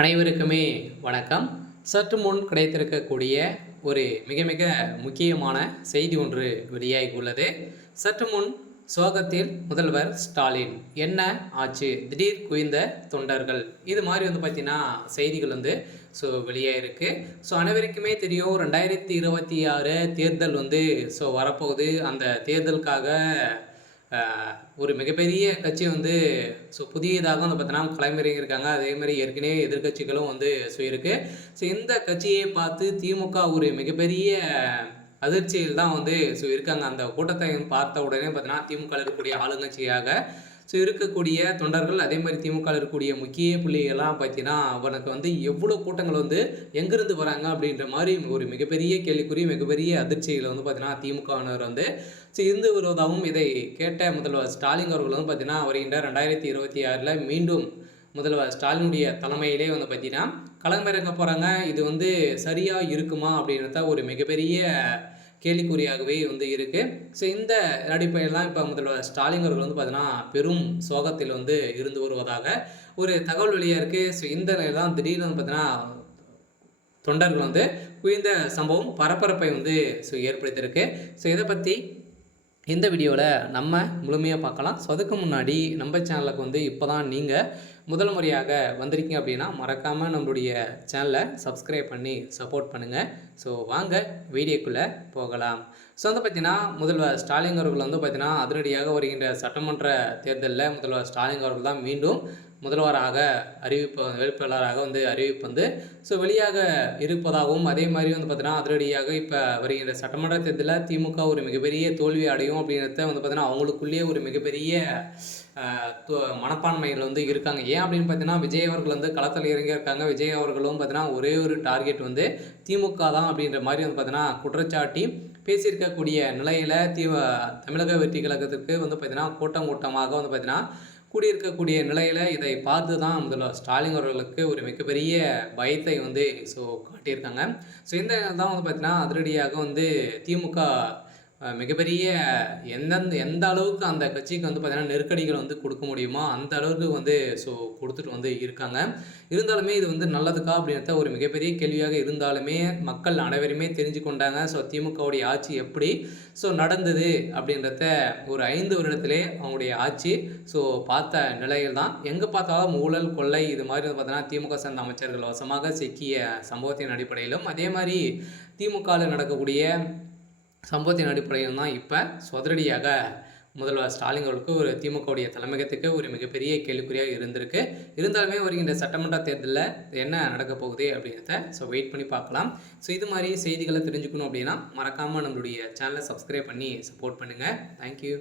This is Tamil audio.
அனைவருக்குமே வணக்கம். சற்று முன் கிடைத்திருக்கக்கூடிய ஒரு மிக மிக முக்கியமான செய்தி ஒன்று வெளியாகி உள்ளது. சற்று முன் சோகத்தில் முதல்வர் ஸ்டாலின், என்ன ஆச்சு, திடீர் குவிந்த தொண்டர்கள், இது மாதிரி பார்த்தீங்கன்னா செய்திகள் வெளியாயிருக்கு. அனைவருக்குமே தெரியும் 2026 தேர்தல் வரப்போகுது. அந்த தேர்தலுக்காக ஒரு மிகப்பெரிய கட்சி புதியதாக பார்த்தீங்கன்னா களமிறங்கியிருக்காங்க. அதேமாதிரி ஏற்கனவே எதிர்க்கட்சிகளும் இருக்கு. இந்த கட்சியை பார்த்து திமுக ஒரு மிகப்பெரிய அதிர்ச்சியில் தான் இருக்காங்க. அந்த கூட்டத்தை பார்த்த உடனே பார்த்தீங்கன்னா திமுக இருக்கக்கூடிய ஆளுங்கட்சியாக இருக்கக்கூடிய தொண்டர்கள், அதே மாதிரி திமுக இருக்கக்கூடிய முக்கிய புள்ளிகள்லாம் பார்த்தீங்கன்னா அவனுக்கு எவ்வளோ கூட்டங்கள் எங்கிருந்து வராங்க அப்படின்ற மாதிரி ஒரு மிகப்பெரிய கேள்விக்குறி, மிகப்பெரிய அதிர்ச்சிகளை பார்த்தீங்கன்னா திமுகவினர் இருந்து வருவதாகவும், இதை கேட்ட முதல்வர் ஸ்டாலின் அவர்கள் பார்த்தீங்கன்னா வருகின்ற 2026 மீண்டும் முதல்வர் ஸ்டாலினுடைய தலைமையிலே பார்த்தீங்கன்னா களமிறங்க போகிறாங்க. இது சரியாக இருக்குமா அப்படின்றத ஒரு மிகப்பெரிய கேள்விக்குறியாகவே இருக்கு. இந்த அடிப்படையில் தான் இப்போ முதல்வர் ஸ்டாலின் அவர்கள் பார்த்தீங்கன்னா பெரும் சோகத்தில் இருந்து வருவதாக ஒரு தகவல் வெளியாக இருக்குது. இந்த நிலையில் தான் திடீர்னு பார்த்தீங்கன்னா தொண்டர்கள் குவிந்த சம்பவம் பரபரப்பை ஏற்படுத்தியிருக்கு. இதை பற்றி இந்த வீடியோவில் நம்ம முழுமையாக பார்க்கலாம். அதுக்கு முன்னாடி நம்ம சேனலுக்கு இப்போ தான் நீங்கள் முதல் முறையாக வந்திருக்கீங்க அப்படின்னா மறக்காமல் நம்மளுடைய சேனலை சப்ஸ்கிரைப் பண்ணி சப்போர்ட் பண்ணுங்கள். வாங்க வீடியோக்குள்ளே போகலாம். பார்த்தீங்கன்னா முதல்வர் ஸ்டாலின் அவர்கள் பார்த்தீங்கன்னா அதிரடியாக வருகின்ற சட்டமன்ற தேர்தலில் முதல்வர் ஸ்டாலின் அவர்கள் தான் மீண்டும் முதல்வராக வேட்பாளராக அறிவிப்பு வெளியாக இருப்பதாகவும், அதே மாதிரி பார்த்தீங்கன்னா அதிரடியாக இப்போ வருகின்ற சட்டமன்ற தேர்தலில் திமுக ஒரு மிகப்பெரிய தோல்வி அடையும் அப்படின்றத பார்த்தீங்கன்னா அவங்களுக்குள்ளேயே ஒரு மிகப்பெரிய மனப்பான்மைகள் இருக்காங்க. ஏன் அப்படின்னு பார்த்தீங்கன்னா விஜய் அவர்கள் களத்தில் இறங்கியிருக்காங்க. விஜய் அவர்களும் பார்த்தீங்கன்னா ஒரே ஒரு டார்கெட் திமுக தான் அப்படின்ற மாதிரி பார்த்தீங்கன்னா குற்றச்சாட்டி பேசியிருக்கக்கூடிய நிலையில் தமிழக வெற்றி கழகத்திற்கு பார்த்தீங்கன்னா கூட்டமாக பார்த்தீங்கன்னா கூடியிருக்கக்கூடிய நிலையில் இதை பார்த்து தான் முதல்வர் ஸ்டாலின் அவர்களுக்கு ஒரு மிகப்பெரிய பயத்தை காட்டியிருக்காங்க. இந்த தான் பார்த்தீங்கன்னா அதிரடியாக திமுக மிகப்பெரிய எந்த அளவுக்கு அந்த கட்சிக்கு பார்த்தீங்கன்னா நெருக்கடிகள் கொடுக்க முடியுமோ அந்த அளவுக்கு கொடுத்துட்டு இருக்காங்க. இருந்தாலுமே இது நல்லதுக்கா அப்படின்றத ஒரு மிகப்பெரிய கேள்வியாக இருந்தாலுமே மக்கள் அனைவருமே தெரிஞ்சு கொண்டாங்க. திமுகவுடைய ஆட்சி எப்படி நடந்தது அப்படின்றத ஒரு 5 வருடத்திலே அவங்களுடைய ஆட்சி பார்த்த நிலையில் தான் எங்கே பார்த்தாலும் ஊழல், கொள்ளை, இது மாதிரி பார்த்தீங்கன்னா திமுக சேர்ந்த அமைச்சர்கள் வசமாக சிக்கிய சம்பவத்தின் அடிப்படையிலும், அதே மாதிரி திமுகவில் நடக்கக்கூடிய சம்பவத்தின் அடிப்படையில் தான் இப்போ அதிரடியாக முதல்வர் ஸ்டாலின் அவர்களுக்கு ஒரு திமுகவுடைய தலைமையகத்துக்கு ஒரு மிகப்பெரிய கேள்விக்குறியாக இருந்திருக்கு. இருந்தாலுமே வருகின்ற சட்டமன்ற தேர்தலில் என்ன நடக்க போகுது அப்படின்றத வெயிட் பண்ணி பார்க்கலாம். இது மாதிரி செய்திகளை தெரிஞ்சுக்கணும் அப்படின்னா மறக்காமல் நம்மளுடைய சேனலை சப்ஸ்கிரைப் பண்ணி சப்போர்ட் பண்ணுங்கள். தேங்க்யூ.